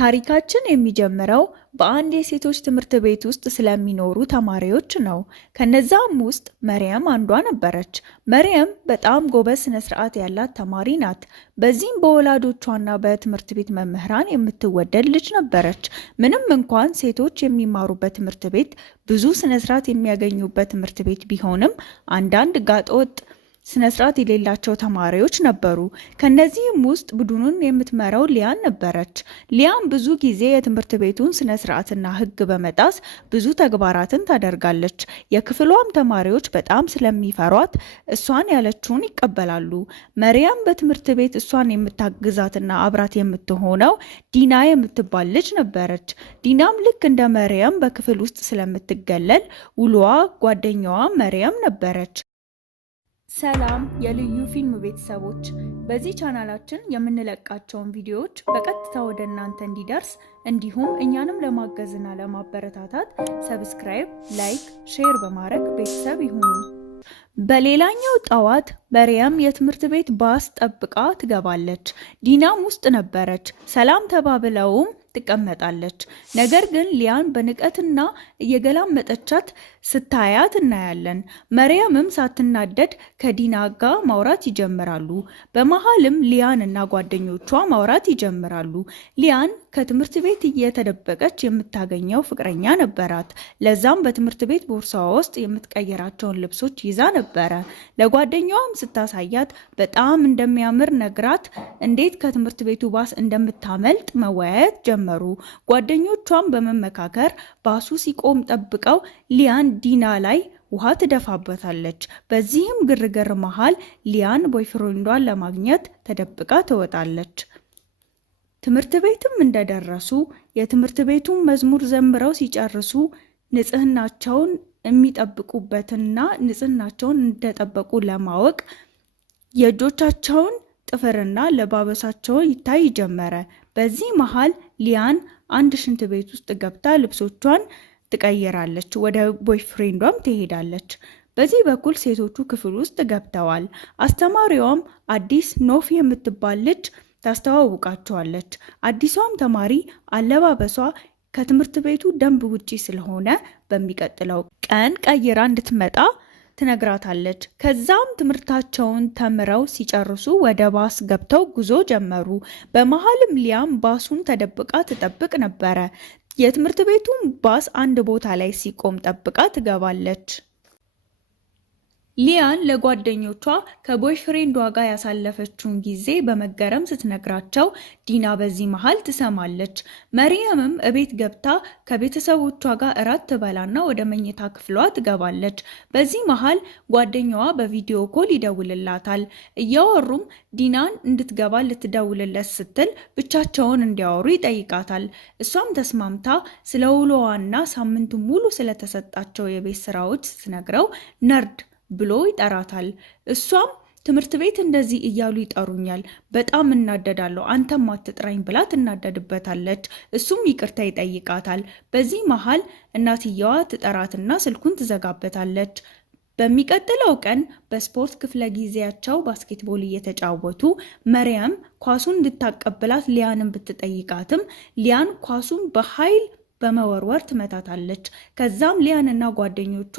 ታሪካችን የሚጀምረው በአንድ የሴቶች ትምህርት ቤት ውስጥ ስለሚኖሩ ተማሪዎች ነው። ከነዛም ውስጥ መርየም አንዷ ነበረች። መርየም በጣም ጎበዝ ስነ ስርዓት ያላት ተማሪ ናት። በዚህም በወላጆቿና በትምህርት ቤት መምህራን የምትወደድ ልጅ ነበረች። ምንም እንኳን ሴቶች የሚማሩበት ትምህርት ቤት ብዙ ስነ ስርዓት የሚያገኙበት ትምህርት ቤት ቢሆንም አንዳንድ ጋጠወጥ ስነ ስርዓት የሌላቸው ተማሪዎች ነበሩ። ከነዚህም ውስጥ ቡድኑን የምትመራው ሊያን ነበረች። ሊያን ብዙ ጊዜ የትምህርት ቤቱን ስነ ስርዓትና ሕግ በመጣስ ብዙ ተግባራትን ታደርጋለች። የክፍሏም ተማሪዎች በጣም ስለሚፈሯት እሷን ያለችውን ይቀበላሉ። መርየም በትምህርት ቤት እሷን የምታግዛትና አብራት የምትሆነው ዲና የምትባል ልጅ ነበረች። ዲናም ልክ እንደ መርየም በክፍል ውስጥ ስለምትገለል ውሏ ጓደኛዋ መርየም ነበረች። ሰላም የልዩ ፊልም ቤተሰቦች፣ በዚህ ቻናላችን የምንለቃቸውን ቪዲዮዎች በቀጥታ ወደ እናንተ እንዲደርስ እንዲሁም እኛንም ለማገዝና ለማበረታታት ሰብስክራይብ፣ ላይክ፣ ሼር በማድረግ ቤተሰብ ይሁኑ። በሌላኛው ጠዋት መርየም የትምህርት ቤት ባስ ጠብቃ ትገባለች። ዲናም ውስጥ ነበረች። ሰላም ተባብለውም ትቀመጣለች። ነገር ግን ሊያን በንቀትና እየገላመጠቻት ስታያት እናያለን። መርየምም ሳትናደድ ከዲና ጋር ማውራት ይጀምራሉ። በመሃልም ሊያን እና ጓደኞቿ ማውራት ይጀምራሉ። ሊያን ከትምህርት ቤት እየተደበቀች የምታገኘው ፍቅረኛ ነበራት። ለዛም በትምህርት ቤት ቦርሳዋ ውስጥ የምትቀየራቸውን ልብሶች ይዛ ነበረ። ለጓደኛዋም ስታሳያት በጣም እንደሚያምር ነግራት እንዴት ከትምህርት ቤቱ ባስ እንደምታመልጥ መወያየት ጀመሩ። ጓደኞቿም በመመካከር ባሱ ሲቆም ጠብቀው ሊያን ዲና ላይ ውሃ ትደፋበታለች። በዚህም ግርግር መሃል ሊያን ቦይፍሬንዷን ለማግኘት ተደብቃ ትወጣለች። ትምህርት ቤትም እንደደረሱ የትምህርት ቤቱን መዝሙር ዘምረው ሲጨርሱ ንጽህናቸውን የሚጠብቁበትና ንጽህናቸውን እንደጠበቁ ለማወቅ የእጆቻቸውን ጥፍርና ለባበሳቸውን ይታይ ጀመረ። በዚህ መሃል ሊያን አንድ ሽንት ቤት ውስጥ ገብታ ልብሶቿን ትቀይራለች። ወደ ቦይፍሬንዷም ትሄዳለች። በዚህ በኩል ሴቶቹ ክፍል ውስጥ ገብተዋል። አስተማሪዋም አዲስ ኖፍ የምትባል ልጅ ታስተዋውቃቸዋለች። አዲሷም ተማሪ አለባበሷ ከትምህርት ቤቱ ደንብ ውጪ ስለሆነ በሚቀጥለው ቀን ቀይራ እንድትመጣ ትነግራታለች። ከዛም ትምህርታቸውን ተምረው ሲጨርሱ ወደ ባስ ገብተው ጉዞ ጀመሩ። በመሃልም ሊያም ባሱን ተደብቃ ትጠብቅ ነበረ። የትምህርት ቤቱን ባስ አንድ ቦታ ላይ ሲቆም ጠብቃ ትገባለች። ሊያን ለጓደኞቿ ከቦይፍሬንዷ ጋር ያሳለፈችውን ጊዜ በመገረም ስትነግራቸው ዲና በዚህ መሃል ትሰማለች። መርየምም እቤት ገብታ ከቤተሰቦቿ ጋር እራት ትበላና ወደ መኝታ ክፍሏ ትገባለች። በዚህ መሃል ጓደኛዋ በቪዲዮ ኮል ይደውልላታል። እያወሩም ዲናን እንድትገባ ልትደውልለት ስትል ብቻቸውን እንዲያወሩ ይጠይቃታል። እሷም ተስማምታ ስለ ውሎዋና ሳምንቱ ሙሉ ስለተሰጣቸው የቤት ስራዎች ስትነግረው ነርድ ብሎ ይጠራታል። እሷም ትምህርት ቤት እንደዚህ እያሉ ይጠሩኛል፣ በጣም እናደዳለሁ፣ አንተም አትጥራኝ ብላ ትናደድበታለች። እሱም ይቅርታ ይጠይቃታል። በዚህ መሃል እናትየዋ ትጠራትና ስልኩን ትዘጋበታለች። በሚቀጥለው ቀን በስፖርት ክፍለ ጊዜያቸው ባስኬትቦል እየተጫወቱ መርየም ኳሱን እንድታቀብላት ሊያንን ብትጠይቃትም ሊያን ኳሱን በኃይል በመወርወር ትመታታለች። ከዛም ሊያንና ጓደኞቿ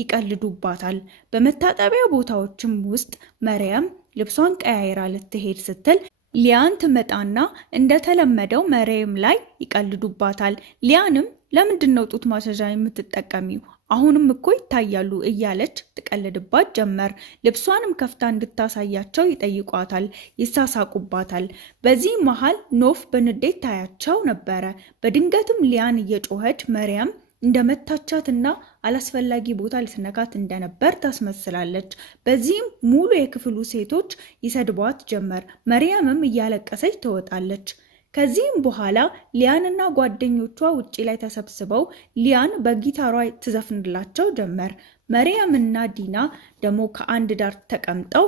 ይቀልዱባታል። በመታጠቢያ ቦታዎችም ውስጥ መርየም ልብሷን ቀያይራ ልትሄድ ስትል ሊያን ትመጣና እንደተለመደው መርየም ላይ ይቀልዱባታል። ሊያንም ለምንድነው ጡት ማስያዣ የምትጠቀሚው? አሁንም እኮ ይታያሉ እያለች ትቀልድባት ጀመር። ልብሷንም ከፍታ እንድታሳያቸው ይጠይቋታል፣ ይሳሳቁባታል። በዚህ መሃል ኖፍ በንዴት ታያቸው ነበረ። በድንገትም ሊያን እየጮኸች መርየም እንደመታቻትና አላስፈላጊ ቦታ ልትነካት እንደነበር ታስመስላለች። በዚህም ሙሉ የክፍሉ ሴቶች ይሰድቧት ጀመር። መርየምም እያለቀሰች ትወጣለች። ከዚህም በኋላ ሊያንና ጓደኞቿ ውጪ ላይ ተሰብስበው ሊያን በጊታሯ ትዘፍንላቸው ጀመር። መርየምና ዲና ደግሞ ከአንድ ዳር ተቀምጠው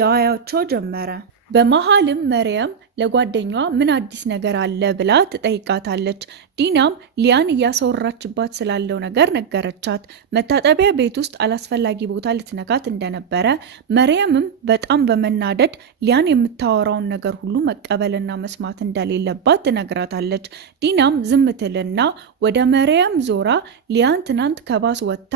ያዋያቸው ጀመረ። በመሃልም መርየም ለጓደኛዋ ምን አዲስ ነገር አለ ብላ ትጠይቃታለች። ዲናም ሊያን እያሰወራችባት ስላለው ነገር ነገረቻት። መታጠቢያ ቤት ውስጥ አላስፈላጊ ቦታ ልትነካት እንደነበረ፣ መርየምም በጣም በመናደድ ሊያን የምታወራውን ነገር ሁሉ መቀበልና መስማት እንደሌለባት ትነግራታለች። ዲናም ዝም ትልና ወደ መርየም ዞራ ሊያን ትናንት ከባስ ወጥታ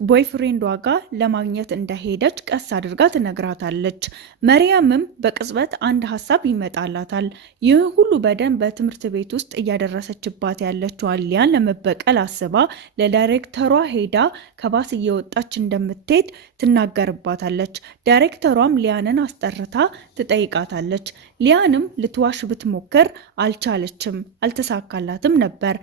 ቦይፍሬንዷ ጋር ለማግኘት እንደሄደች ቀስ አድርጋ ትነግራታለች። መርየምም በቅጽበት አንድ ሀሳብ ይመጣላታል። ይህ ሁሉ በደን በትምህርት ቤት ውስጥ እያደረሰችባት ያለችዋን ሊያን ለመበቀል አስባ ለዳይሬክተሯ ሄዳ ከባስ እየወጣች እንደምትሄድ ትናገርባታለች። ዳይሬክተሯም ሊያንን አስጠርታ ትጠይቃታለች። ሊያንም ልትዋሽ ብትሞክር አልቻለችም፣ አልተሳካላትም ነበር።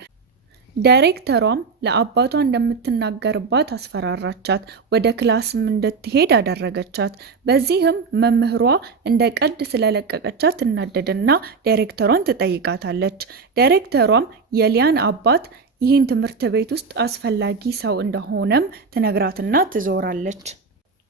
ዳይሬክተሯም ለአባቷ እንደምትናገርባት አስፈራራቻት። ወደ ክላስም እንድትሄድ አደረገቻት። በዚህም መምህሯ እንደ ቀልድ ስለለቀቀቻት ትናደድና ዳይሬክተሯን ትጠይቃታለች። ዳይሬክተሯም የሊያን አባት ይህን ትምህርት ቤት ውስጥ አስፈላጊ ሰው እንደሆነም ትነግራትና ትዞራለች።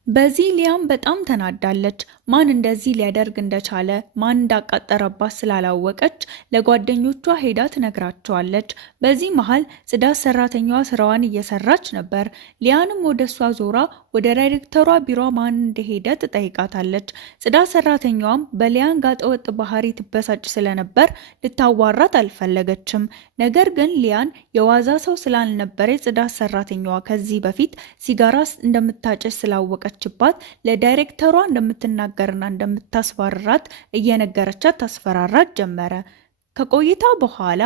በዚህ ሊያም በጣም ተናዳለች። ማን እንደዚህ ሊያደርግ እንደቻለ ማን እንዳቃጠረባት ስላላወቀች ለጓደኞቿ ሄዳ ትነግራቸዋለች። በዚህ መሃል ጽዳት ሰራተኛዋ ስራዋን እየሰራች ነበር። ሊያንም ወደ እሷ ዞራ ወደ ዳይሬክተሯ ቢሮ ማን እንደሄደ ትጠይቃታለች። ጽዳት ሰራተኛዋም በሊያን ጋጠወጥ ባህሪ ትበሳጭ ስለነበር ልታዋራት አልፈለገችም። ነገር ግን ሊያን የዋዛ ሰው ስላልነበረ ጽዳት ሰራተኛዋ ከዚህ በፊት ሲጋራ እንደምታጨስ ስላወቀች ለዳይሬክተሯ እንደምትናገርና እንደምታስፈራራት እየነገረቻት ታስፈራራት ጀመረ። ከቆይታ በኋላ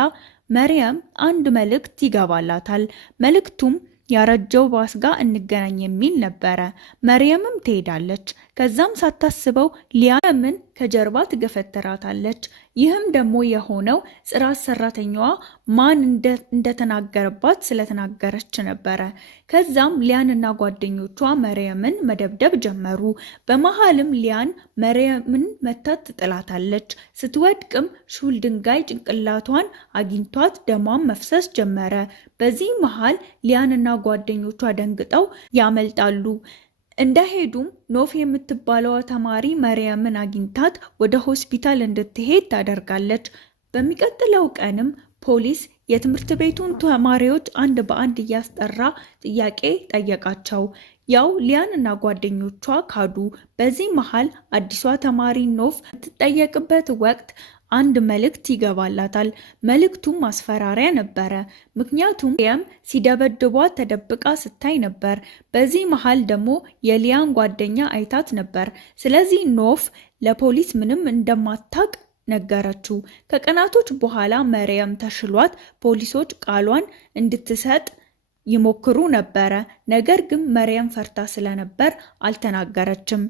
መርየም አንድ መልእክት ይገባላታል። መልእክቱም ያረጀው ባስ ጋር እንገናኝ የሚል ነበረ። መርየምም ትሄዳለች። ከዛም ሳታስበው ሊያምን ከጀርባ ትገፈተራታለች። ይህም ደግሞ የሆነው ጽዳት ሰራተኛዋ ማን እንደተናገረባት ስለተናገረች ነበረ። ከዛም ሊያንና ጓደኞቿ መርየምን መደብደብ ጀመሩ። በመሃልም ሊያን መርየምን መታት ትጥላታለች። ስትወድቅም ሹል ድንጋይ ጭንቅላቷን አግኝቷት ደሟን መፍሰስ ጀመረ። በዚህ መሃል ሊያንና ጓደኞቿ ደንግጠው ያመልጣሉ። እንደሄዱም ኖፍ የምትባለው ተማሪ መርየምን አግኝታት ወደ ሆስፒታል እንድትሄድ ታደርጋለች። በሚቀጥለው ቀንም ፖሊስ የትምህርት ቤቱን ተማሪዎች አንድ በአንድ እያስጠራ ጥያቄ ጠየቃቸው። ያው ሊያን እና ጓደኞቿ ካዱ። በዚህ መሃል አዲሷ ተማሪ ኖፍ በምትጠየቅበት ወቅት አንድ መልእክት ይገባላታል። መልእክቱም ማስፈራሪያ ነበረ። ምክንያቱም ሊያም ሲደበድቧት ተደብቃ ስታይ ነበር። በዚህ መሃል ደግሞ የሊያን ጓደኛ አይታት ነበር። ስለዚህ ኖፍ ለፖሊስ ምንም እንደማታቅ ነገረችው። ከቀናቶች በኋላ መርየም ተሽሏት ፖሊሶች ቃሏን እንድትሰጥ ይሞክሩ ነበረ። ነገር ግን መርየም ፈርታ ስለነበር አልተናገረችም።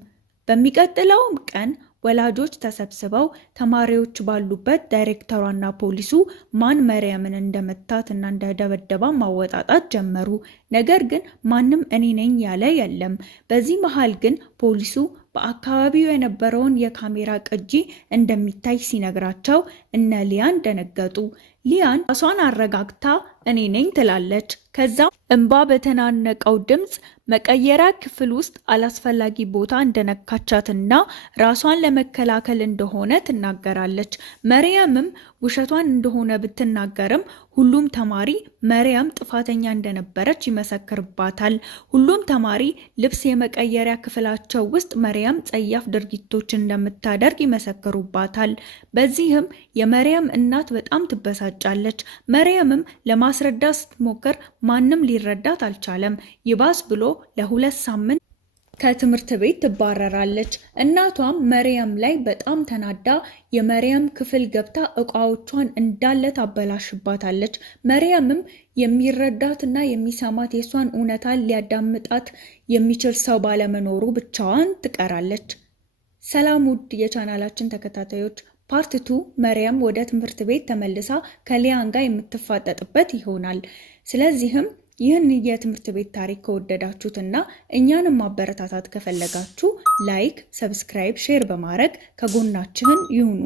በሚቀጥለውም ቀን ወላጆች ተሰብስበው ተማሪዎች ባሉበት ዳይሬክተሯና ፖሊሱ ማን መርየምን እንደመታት እና እንደደበደባ ማወጣጣት ጀመሩ። ነገር ግን ማንም እኔ ነኝ ያለ የለም። በዚህ መሃል ግን ፖሊሱ በአካባቢው የነበረውን የካሜራ ቅጂ እንደሚታይ ሲነግራቸው እነ ሊያን ደነገጡ። ሊያን ራሷን አረጋግታ እኔ ነኝ ትላለች። ከዛም እንባ በተናነቀው ድምፅ መቀየሪያ ክፍል ውስጥ አላስፈላጊ ቦታ እንደነካቻትና ራሷን ለመከላከል እንደሆነ ትናገራለች። መርየምም ውሸቷን እንደሆነ ብትናገርም ሁሉም ተማሪ መርየም ጥፋተኛ እንደነበረች ይመሰክርባታል። ሁሉም ተማሪ ልብስ የመቀየሪያ ክፍላቸው ውስጥ መርየም ጸያፍ ድርጊቶችን እንደምታደርግ ይመሰክሩባታል። በዚህም የመርየም እናት በጣም ትበሳጫለች። መርየምም ለማስረዳት ስትሞክር ማንም ሊረዳት አልቻለም። ይባስ ብሎ ለ2 ሳምንት ከትምህርት ቤት ትባረራለች። እናቷም መርየም ላይ በጣም ተናዳ የመርየም ክፍል ገብታ እቃዎቿን እንዳለ ታበላሽባታለች። መርየምም የሚረዳትና የሚሰማት የሷን እውነታ ሊያዳምጣት የሚችል ሰው ባለመኖሩ ብቻዋን ትቀራለች። ሰላም ውድ የቻናላችን ተከታታዮች፣ ፓርት 2 መርየም ወደ ትምህርት ቤት ተመልሳ ከሊያን ጋር የምትፋጠጥበት ይሆናል። ስለዚህም ይህን የትምህርት ቤት ታሪክ ከወደዳችሁትና እኛንም ማበረታታት ከፈለጋችሁ ላይክ፣ ሰብስክራይብ፣ ሼር በማድረግ ከጎናችን ይሁኑ።